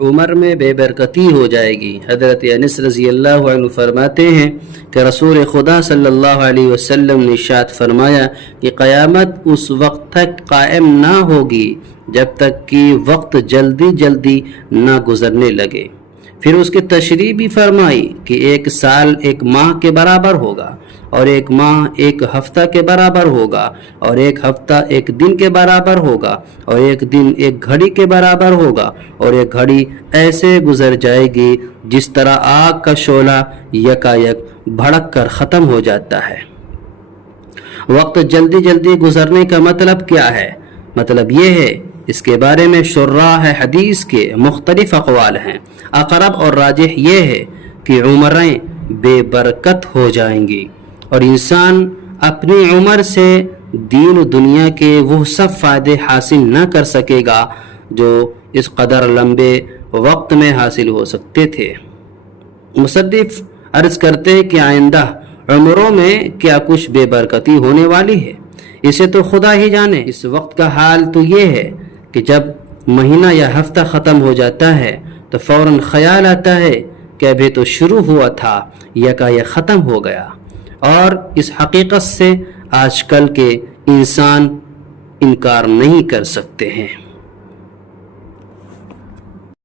عمر میں بے برکتی ہو جائے گی۔ حضرت انس رضی اللہ عنہ فرماتے ہیں کہ رسول خدا صلی اللہ علیہ وسلم نے ارشاد فرمایا کہ قیامت اس وقت تک قائم نہ ہوگی جب تک کہ وقت جلدی جلدی نہ گزرنے لگے۔ پھر اس کی تشریح بھی فرمائی کہ ایک سال ایک ماہ کے برابر ہوگا، اور ایک ماہ ایک ہفتہ کے برابر ہوگا، اور ایک ہفتہ ایک دن کے برابر ہوگا، اور ایک دن ایک گھڑی کے برابر ہوگا، اور ایک گھڑی ایسے گزر جائے گی جس طرح آگ کا شعلہ یکایک بھڑک کر ختم ہو جاتا ہے۔ وقت جلدی جلدی گزرنے کا مطلب کیا ہے؟ مطلب یہ ہے، اس کے بارے میں شراح حدیث کے مختلف اقوال ہیں۔ اقرب اور راجح یہ ہے کہ عمریں بے برکت ہو جائیں گی، اور انسان اپنی عمر سے دین و دنیا کے وہ سب فائدے حاصل نہ کر سکے گا جو اس قدر لمبے وقت میں حاصل ہو سکتے تھے۔ مصنف عرض کرتے ہیں کہ آئندہ عمروں میں کیا کچھ بے برکتی ہونے والی ہے، اسے تو خدا ہی جانے۔ اس وقت کا حال تو یہ ہے کہ جب مہینہ یا ہفتہ ختم ہو جاتا ہے تو فوراً خیال آتا ہے کہ ابھی تو شروع ہوا تھا، یکایک ختم ہو گیا، اور اس حقیقت سے آج کل کے انسان انکار نہیں کر سکتے ہیں۔